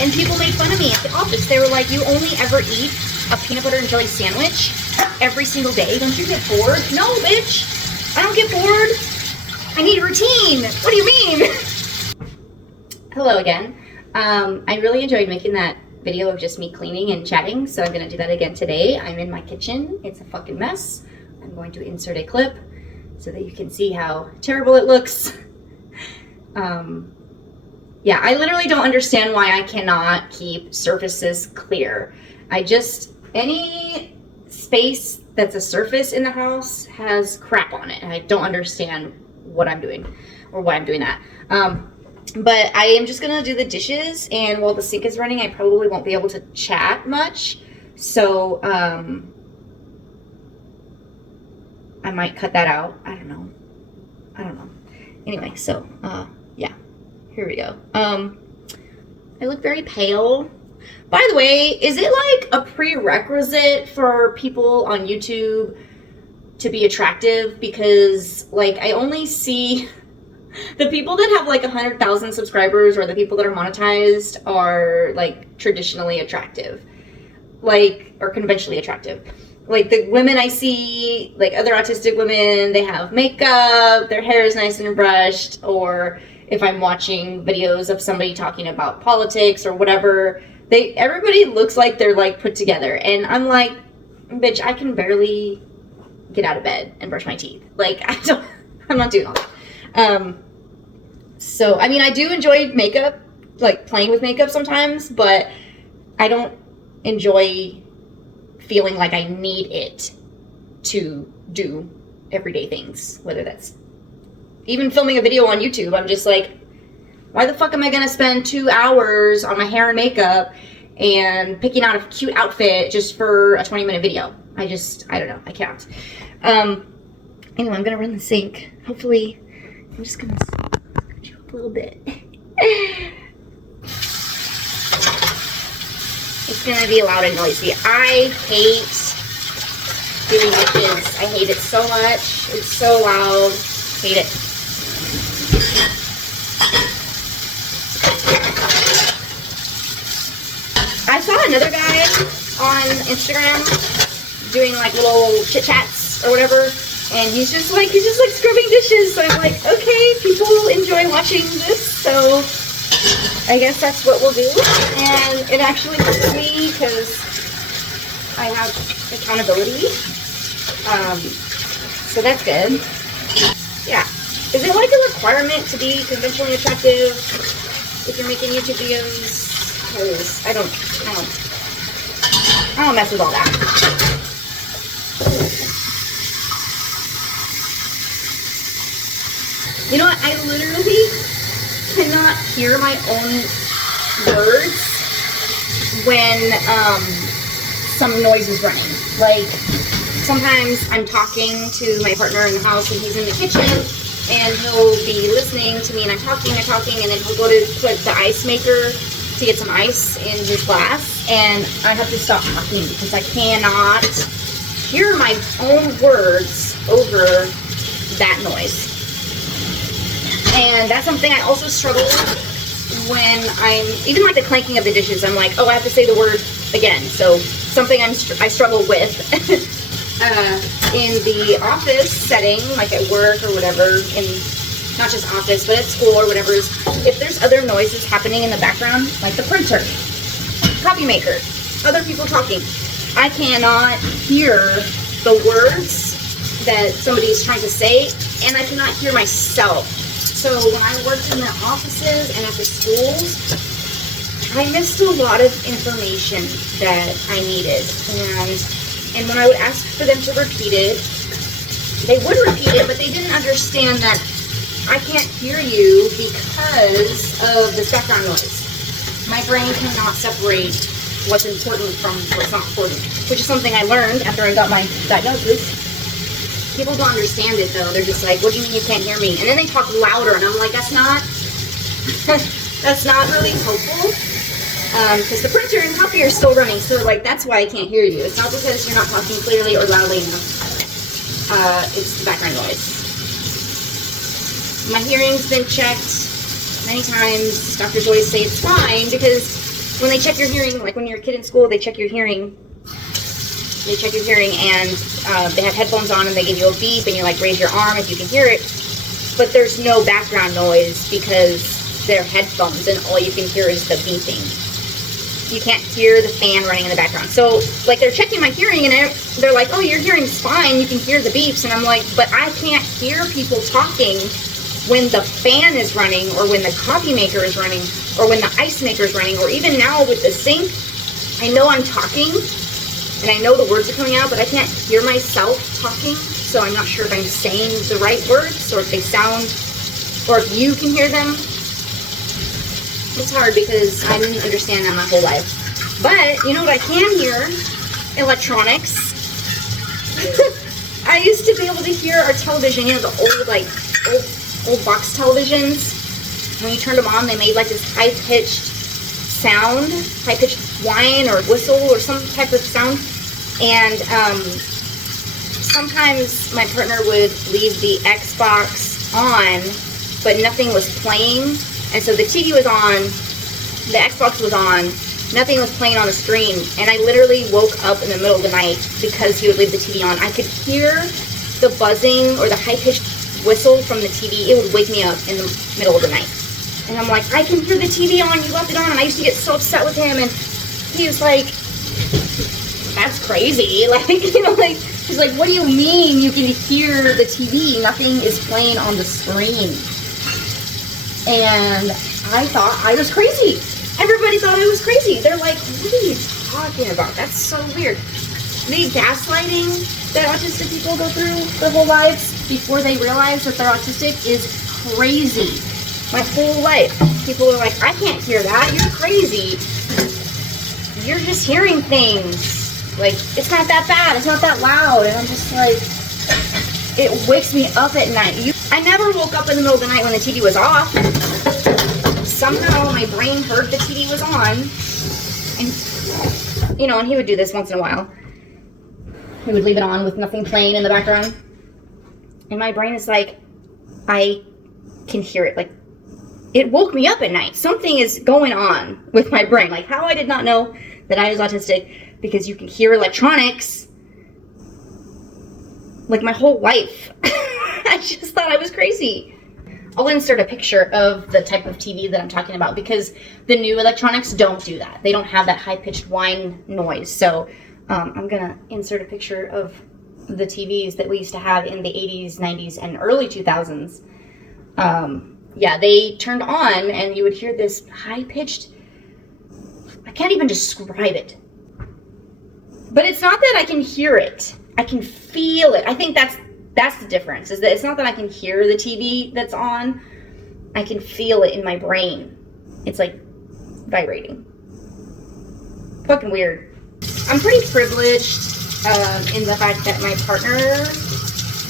And people made fun of me at the office. They were like, you only ever eat a peanut butter and jelly sandwich every single day. Don't you get bored? No, bitch. I don't get bored. I need routine. What do you mean? Hello again. I really enjoyed making that video of just me cleaning and chatting, so I'm going to do that again today. I'm in my kitchen. It's a fucking mess. I'm going to insert a clip so that you can see how terrible it looks. Yeah, I literally don't understand why I cannot keep surfaces clear. Any space that's a surface in the house has crap on it, and I don't understand what I'm doing or why I'm doing that. But I am just gonna do the dishes, and while the sink is running, I probably won't be able to chat much. So, I might cut that out. I don't know. Anyway, so, yeah, here we go. I look very pale. By the way, is it like a prerequisite for people on YouTube to be attractive? Because, like, I only see the people that have like 100,000 subscribers, or the people that are monetized, are like traditionally attractive, like, or conventionally attractive. Like the women I see, like other autistic women, they have makeup, their hair is nice and brushed, or if I'm watching videos of somebody talking about politics or whatever, everybody looks like they're like put together. And I'm like, bitch, I can barely get out of bed and brush my teeth. Like, I'm not doing all that. So, I mean, I do enjoy makeup, like playing with makeup sometimes, but I don't enjoy feeling like I need it to do everyday things, whether that's even filming a video on YouTube. I'm just like, why the fuck am I gonna spend 2 hours on my hair and makeup and picking out a cute outfit just for a 20-minute video? I don't know, I can't. Anyway, I'm gonna run the sink. Hopefully, I'm just gonna scratch you up a little bit. It's gonna be loud and noisy. I hate doing dishes. I hate it so much. It's so loud. Hate it. I saw another guy on Instagram doing like little chit chats or whatever, and he's just like scrubbing dishes. So I'm like, okay, people enjoy watching this, so I guess that's what we'll do. And it actually helps me because I have accountability. So that's good. Yeah. Is it like a requirement to be conventionally attractive if you're making YouTube videos? Because I don't mess with all that. You know what? I literally cannot hear my own words when some noise is running. Like, sometimes I'm talking to my partner in the house and he's in the kitchen and he'll be listening to me and I'm talking, and then he'll go to put the ice maker to get some ice in his glass, and I have to stop talking because I cannot hear my own words over that noise. And that's something I also struggle with when I'm, even like the clanking of the dishes, I'm like, oh, I have to say the word again. So something I struggle with in the office setting, like at work or whatever, in not just office, but at school or whatever, is if there's other noises happening in the background, like the printer, copy maker, other people talking, I cannot hear the words that somebody is trying to say, and I cannot hear myself. So when I worked in the offices and at the schools, I missed a lot of information that I needed. And when I would ask for them to repeat it, they would repeat it, but they didn't understand that I can't hear you because of this background noise. My brain cannot separate what's important from what's not important, which is something I learned after I got my diagnosis. People don't understand it though. They're just like, what do you mean you can't hear me? And then they talk louder, and I'm like, that's not really helpful. Because the printer and copier is still running, so like that's why I can't hear you. It's not because you're not talking clearly or loudly enough. It's the background noise. My hearing's been checked many times. Doctors always say it's fine because when they check your hearing, like when you're a kid in school, they check your hearing. They check your hearing, and they have headphones on, and they give you a beep, and you like raise your arm if you can hear it. But there's no background noise because they're headphones, and all you can hear is the beeping. You can't hear the fan running in the background. So, like, they're checking my hearing, and they're like, oh, your hearing's fine. You can hear the beeps. And I'm like, but I can't hear people talking when the fan is running, or when the coffee maker is running, or when the ice maker is running, or even now with the sink. I know I'm talking, and I know the words are coming out, but I can't hear myself talking. So I'm not sure if I'm saying the right words, or if they sound, or if you can hear them. It's hard because I didn't understand that my whole life. But you know what I can hear? Electronics. I used to be able to hear our television, you know, the old box televisions. When you turned them on, they made like this high-pitched sound, high-pitched whine or whistle or some type of sound. And sometimes my partner would leave the Xbox on, but nothing was playing. And so the TV was on, the Xbox was on, nothing was playing on the screen, and I literally woke up in the middle of the night because he would leave the TV on. I could hear the buzzing or the high-pitched whistle from the TV. It would wake me up in the middle of the night. And I'm like, I can hear the TV on, you left it on, and I used to get so upset with him, and he was like, that's crazy. Like, you know, like, he's like, what do you mean you can hear the TV? Nothing is playing on the screen. And I thought I was crazy. Everybody thought I was crazy. They're like, what are you talking about? That's so weird. The gaslighting that autistic people go through their whole lives before they realize that they're autistic is crazy. My whole life, people are like, I can't hear that. You're crazy. You're just hearing things. Like, it's not that bad. It's not that loud. And I'm just like, it wakes me up at night. I never woke up in the middle of the night when the TV was off. Somehow my brain heard the TV was on. And, you know, and he would do this once in a while. He would leave it on with nothing playing in the background. And my brain is like, I can hear it. Like, it woke me up at night. Something is going on with my brain. Like, how I did not know that I was autistic, because you can hear electronics. Like, my whole life. I just thought I was crazy. I'll insert a picture of the type of TV that I'm talking about, because the new electronics don't do that. They don't have that high-pitched whine noise. So I'm going to insert a picture of the TVs that we used to have in the 80s, 90s, and early 2000s. Yeah, they turned on, and you would hear this high-pitched, I can't even describe it. But it's not that I can hear it. I can feel it. I think that's the difference, is that it's not that I can hear the TV that's on. I can feel it in my brain. It's like vibrating. Fucking weird. I'm pretty privileged in the fact that my partner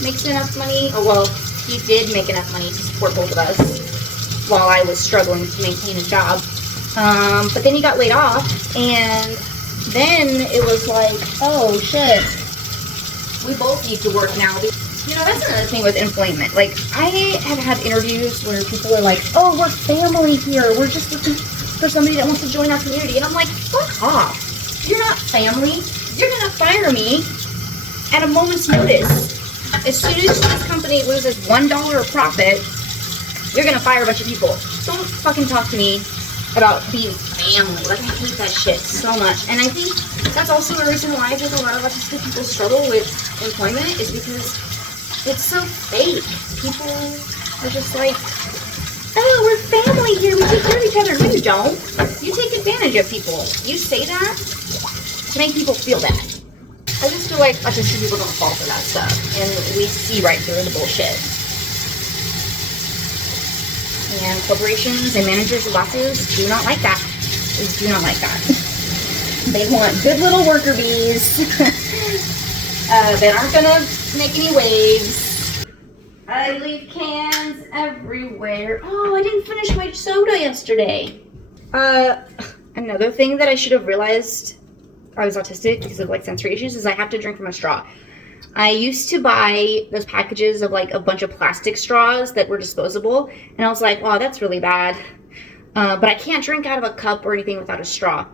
makes enough money. Or, well, he did make enough money to support both of us while I was struggling to maintain a job. But then he got laid off, and then it was like, oh shit, we both need to work now. You know, that's another thing with employment. Like, I have had interviews where people are like, oh, we're family here. We're just looking for somebody that wants to join our community. And I'm like, fuck off. You're not family. You're going to fire me at a moment's notice. As soon as this company loses $1 of profit, you're going to fire a bunch of people. Don't fucking talk to me about being family. Like, I hate that shit so much. And I think that's also a reason why I think a lot of autistic people struggle with employment, is because it's so fake. People are just like, oh, we're family here. We take care of each other. No, you don't. You take advantage of people. You say that to make people feel bad. I just feel like autistic people don't fall for that stuff. And we see right through the bullshit. And corporations and managers and bosses do not like that. They do not like that. They want good little worker bees that aren't gonna make any waves. I leave cans everywhere. Oh, I didn't finish my soda yesterday. Another thing that I should have realized I was autistic because of like sensory issues is I have to drink from a straw. I used to buy those packages of like a bunch of plastic straws that were disposable, and I was like, wow, that's really bad. But I can't drink out of a cup or anything without a straw.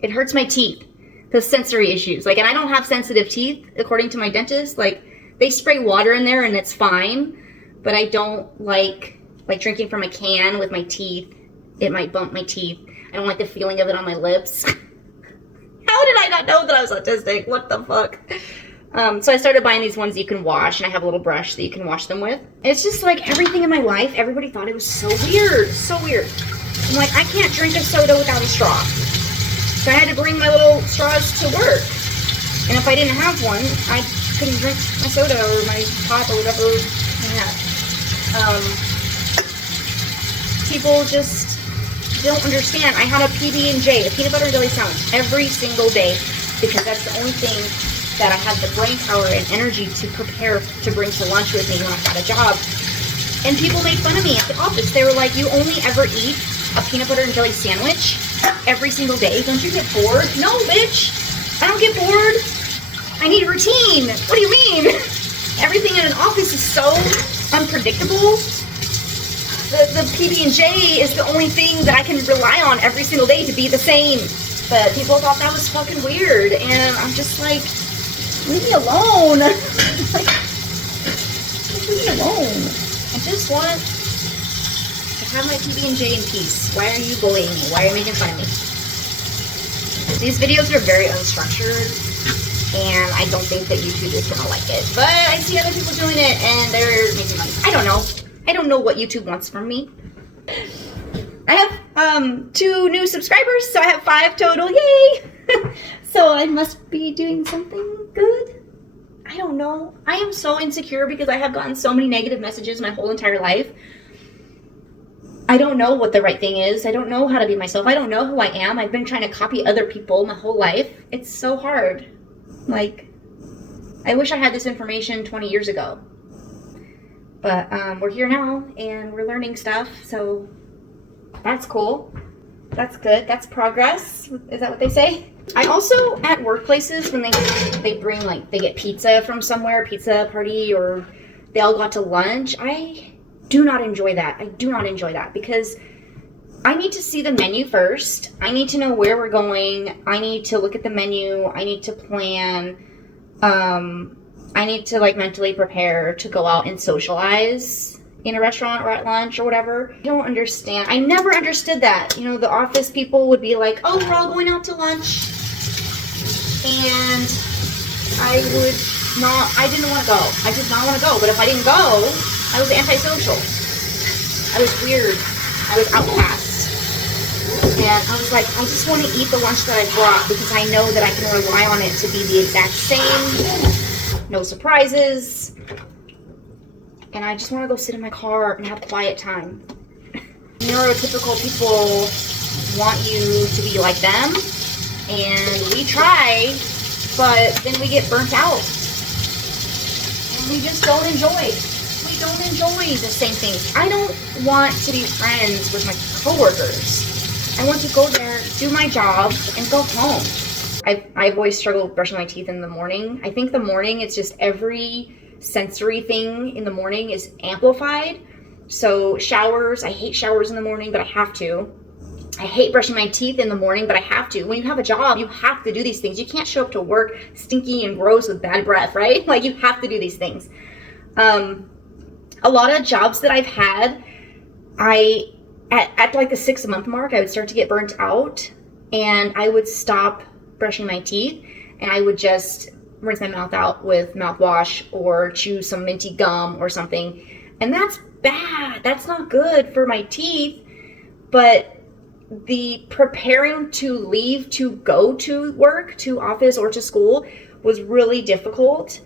It hurts my teeth. The sensory issues. Like, and I don't have sensitive teeth, according to my dentist. Like, they spray water in there and it's fine. But I don't like drinking from a can with my teeth. It might bump my teeth. I don't like the feeling of it on my lips. How did I not know that I was autistic? What the fuck? So I started buying these ones you can wash, and I have a little brush that you can wash them with. It's just like everything in my life, everybody thought it was so weird. So weird. I'm like, I can't drink a soda without a straw. So I had to bring my little straws to work. And if I didn't have one, I couldn't drink my soda or my pop or whatever I had. People just don't understand. I had a PB&J, a peanut butter and jelly sandwich, every single day because that's the only thing that I had the brain power and energy to prepare to bring to lunch with me when I got a job. And people made fun of me at the office. They were like, you only ever eat a peanut butter and jelly sandwich every single day? Don't you get bored? No, bitch. I don't get bored. I need routine. What do you mean? Everything in an office is so unpredictable. The PB&J is the only thing that I can rely on every single day to be the same. But people thought that was fucking weird. And I'm just like, leave me alone. Like, just leave me alone. I just want to have my PB&J in peace. Why are you bullying me? Why are you making fun of me? These videos are very unstructured, and I don't think that YouTube is going to like it. But I see other people doing it, and they're making money. I don't know. I don't know what YouTube wants from me. I have 2 new subscribers, so I have 5 total. Yay! So I must be doing something good. I don't know. I am so insecure because I have gotten so many negative messages my whole entire life. I don't know what the right thing is. I don't know how to be myself. I don't know who I am. I've been trying to copy other people my whole life. It's so hard. Like, I wish I had this information 20 years ago. But we're here now, and we're learning stuff, so that's cool. That's good. That's progress. Is that what they say? I also, at workplaces, when they bring, like, they get pizza from somewhere, pizza party, or they all go out to lunch, I do not enjoy that. I do not enjoy that because I need to see the menu first. I need to know where we're going. I need to look at the menu. I need to plan. I need to, like, mentally prepare to go out and socialize in a restaurant or at lunch or whatever. I don't understand. I never understood that. You know, the office people would be like, oh, we're all going out to lunch. And I didn't want to go. I did not want to go. But if I didn't go, I was antisocial. I was weird. I was outcast. And I was like, I just want to eat the lunch that I brought because I know that I can rely on it to be the exact same. No surprises. And I just want to go sit in my car and have quiet time. Neurotypical people want you to be like them. And we try, but then we get burnt out. And we just don't enjoy. We don't enjoy the same things. I don't want to be friends with my coworkers. I want to go there, do my job, and go home. I've always struggled with brushing my teeth in the morning. I think the morning, it's just every sensory thing in the morning is amplified. So showers, I hate showers in the morning, but I have to. I hate brushing my teeth in the morning, but I have to. When you have a job, you have to do these things. You can't show up to work stinky and gross with bad breath, right? Like, you have to do these things. A lot of jobs that I've had, at like the 6-month mark, I would start to get burnt out, and I would stop brushing my teeth, and I would just rinse my mouth out with mouthwash or chew some minty gum or something. And that's bad. That's not good for my teeth. But the preparing to leave to go to work, to office, or to school was really difficult.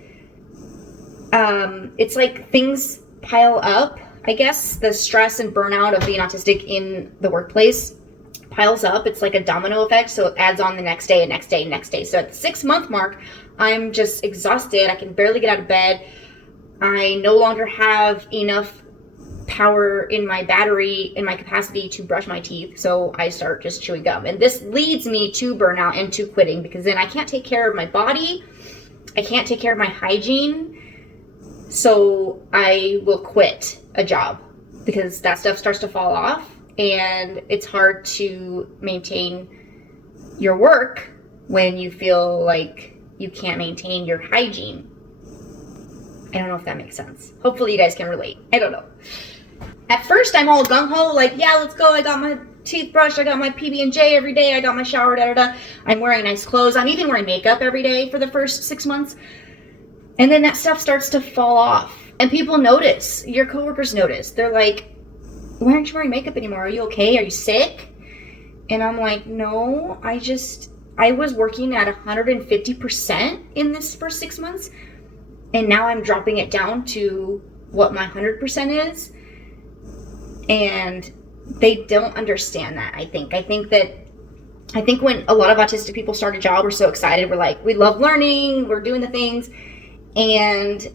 It's like things pile up. I guess the stress and burnout of being autistic in the workplace piles up. It's like a domino effect, so it adds on the next day and next day and next day. So at the 6-month mark, I'm just exhausted. I can barely get out of bed. I no longer have enough power in my battery, in my capacity to brush my teeth, so I start just chewing gum. And this leads me to burnout and to quitting, because then I can't take care of my body. I can't take care of my hygiene. So I will quit a job because that stuff starts to fall off. and it's hard to maintain your work when you feel like you can't maintain your hygiene. I don't know if that makes sense. Hopefully you guys can relate. I don't know. At first, I'm all gung-ho, like, yeah, let's go. I got my toothbrush. I got my PB&J every day. I got my shower, da-da-da. I'm wearing nice clothes. I'm even wearing makeup every day for the first 6 months. And then that stuff starts to fall off. And people notice. Your coworkers notice. They're like, why aren't you wearing makeup anymore? Are you okay? Are you sick? And I'm like, no, I was working at 150% in this first 6 months. And now I'm dropping it down to what my 100% is. And they don't understand that, I think. I think when a lot of autistic people start a job, we're so excited. We're like, we love learning. We're doing the things. And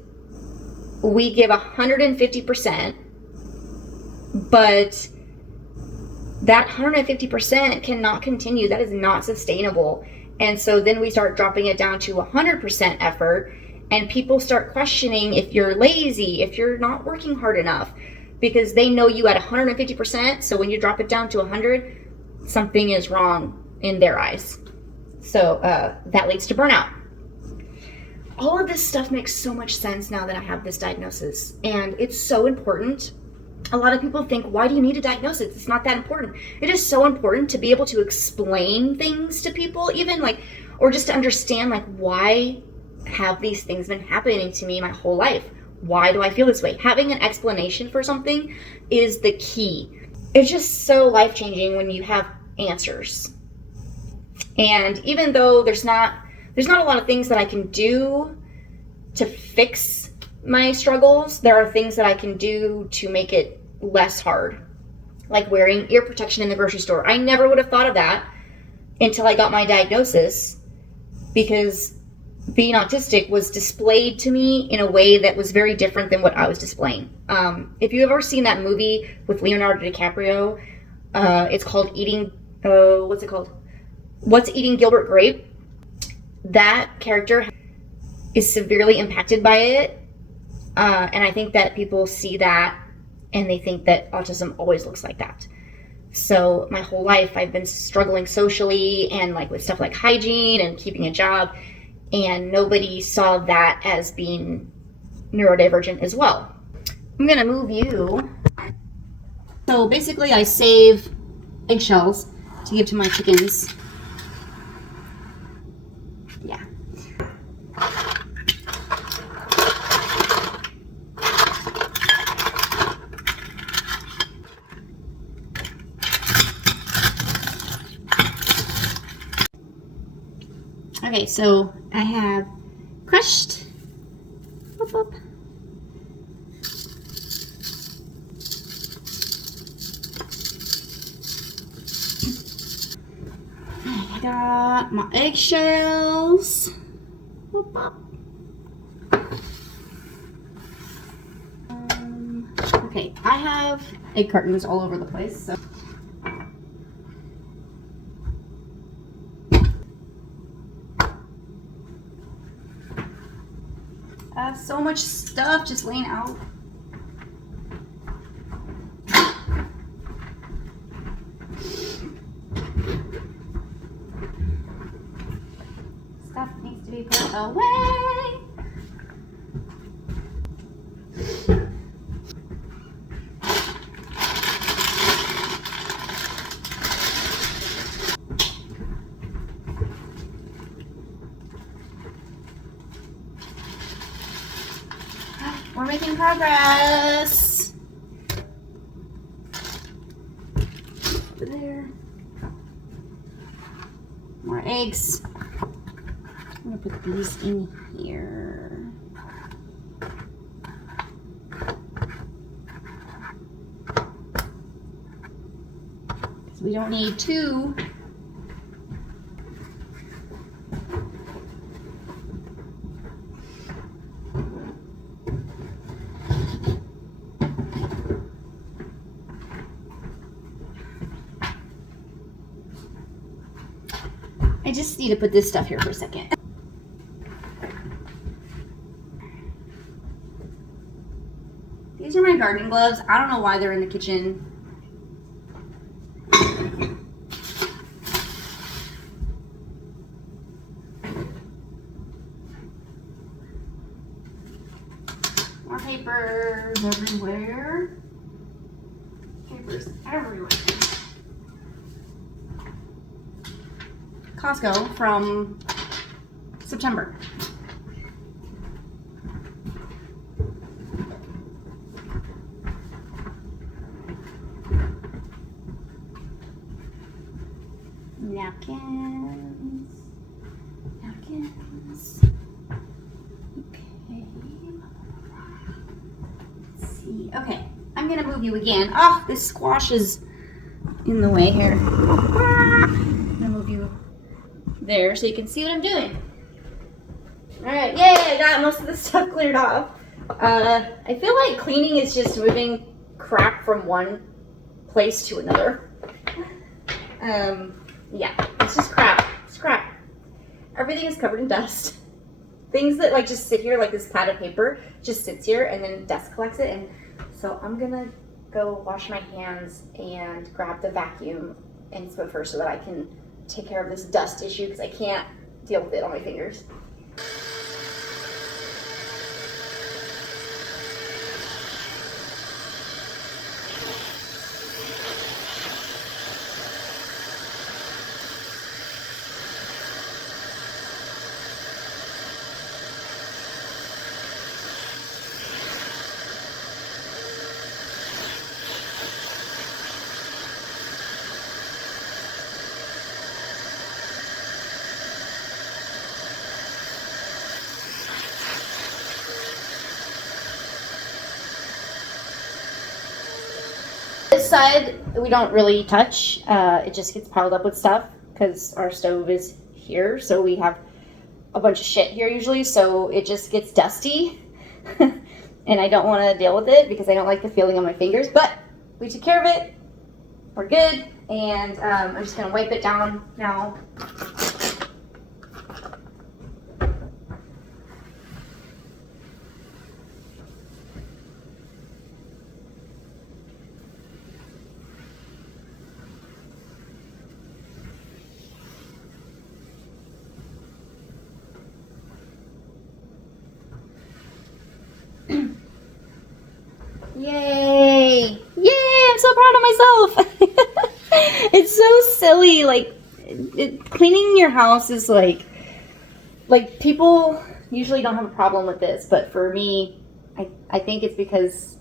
we give 150%. But that 150% cannot continue. That is not sustainable. And so then we start dropping it down to 100% effort. And people start questioning if you're lazy, if you're not working hard enough, because they know you at 150%. So when you drop it down to 100, something is wrong in their eyes. So that leads to burnout. All of this stuff makes so much sense now that I have this diagnosis. And it's so important. A lot of people think, why do you need a diagnosis? It's not that important. It is so important to be able to explain things to people, even like, or just to understand, like, why have these things been happening to me my whole life? Why do I feel this way? Having an explanation for something is the key. It's just so life-changing when you have answers. And even though there's not a lot of things that I can do to fix my struggles, there are things that I can do to make it less hard. Like wearing ear protection in the grocery store. I never would have thought of that until I got my diagnosis, because being autistic was displayed to me in a way that was very different than what I was displaying. If you've ever seen that movie with Leonardo DiCaprio, it's called What's Eating Gilbert Grape? That character is severely impacted by it. And I think that people see that and they think that autism always looks like that. So my whole life I've been struggling socially and like with stuff like hygiene and keeping a job. And nobody saw that as being neurodivergent as well. I'm gonna move you. So basically I save eggshells to give to my chickens. Yeah. Okay, so I have crushed. Whoop, whoop. I got my eggshells. Whoop, whoop. Okay, I have egg cartons all over the place, so. I have so much stuff just laying out. Stuff needs to be put away. We're making progress. Over there. More eggs. I'm gonna put these in here. Because we don't need two. I just need to put this stuff here for a second. These are my gardening gloves. I don't know why they're in the kitchen. papers everywhere. Papers everywhere. Costco from September. Napkins. Napkins. Okay. Let's see. Okay. I'm gonna move you again. Oh, this squash is in the way here. I'm gonna move you there so you can see what I'm doing. Alright, yay! I got most of the stuff cleared off. I feel like cleaning is just moving crap from one place to another. Yeah, it's just crap. It's crap. Everything is covered in dust. Things that like just sit here, like this pad of paper, just sits here and then dust collects it. And so I'm gonna go wash my hands and grab the vacuum and Swiffer so that I can take care of this dust issue because I can't deal with it on my fingers. This side we don't really touch. It just gets piled up with stuff because our stove is here, so we have a bunch of shit here usually, so it just gets dusty. And I don't want to deal with it because I don't like the feeling on my fingers, but we took care of it. We're good, and I'm just gonna wipe it down now. Yay! Yay! I'm so proud of myself. It's so silly. Like, cleaning your house is like people usually don't have a problem with this, but for me, I think it's because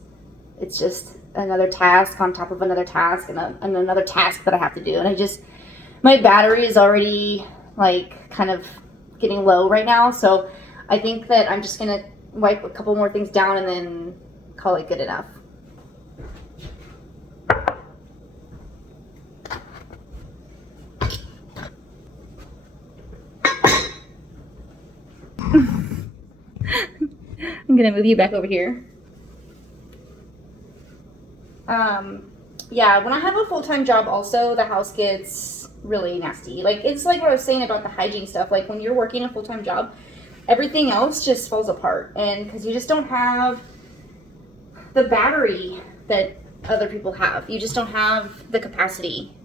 it's just another task on top of another task and another task that I have to do, and my battery is already like kind of getting low right now, so I think that I'm just gonna wipe a couple more things down and then call it good enough. I'm gonna move you back over here. Yeah, when I have a full-time job also, the house gets really nasty. Like, it's like what I was saying about the hygiene stuff. Like, when you're working a full-time job, everything else just falls apart. And because you just don't have the battery that other people have. You just don't have the capacity.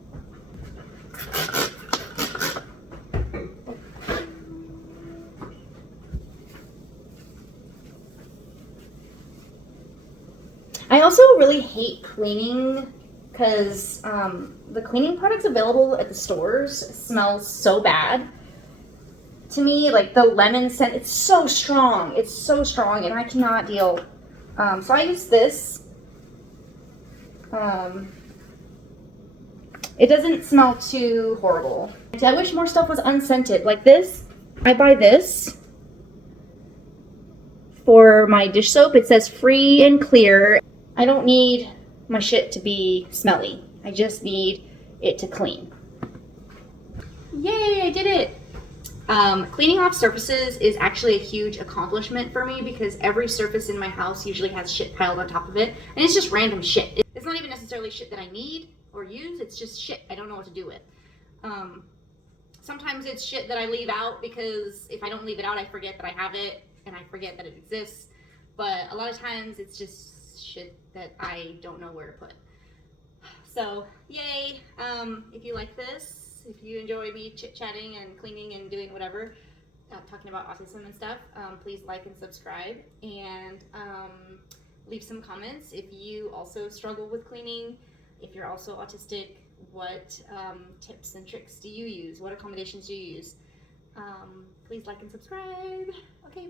I also really hate cleaning because the cleaning products available at the stores smell so bad to me. Like the lemon scent, it's so strong. It's so strong and I cannot deal. So I use this. It doesn't smell too horrible. I wish more stuff was unscented. Like this, I buy this for my dish soap. It says free and clear. I don't need my shit to be smelly. I just need it to clean. Yay, I did it. Cleaning off surfaces is actually a huge accomplishment for me because every surface in my house usually has shit piled on top of it. And it's just random shit. It's not even necessarily shit that I need or use. It's just shit I don't know what to do with. Sometimes it's shit that I leave out because if I don't leave it out, I forget that I have it and I forget that it exists. But a lot of times it's just shit that I don't know where to put. So yay. If you like this, if you enjoy me chit-chatting and cleaning and doing whatever, talking about autism and stuff, please like and subscribe. And leave some comments if you also struggle with cleaning. If you're also autistic, what tips and tricks do you use? What accommodations do you use? Please like and subscribe. Okay,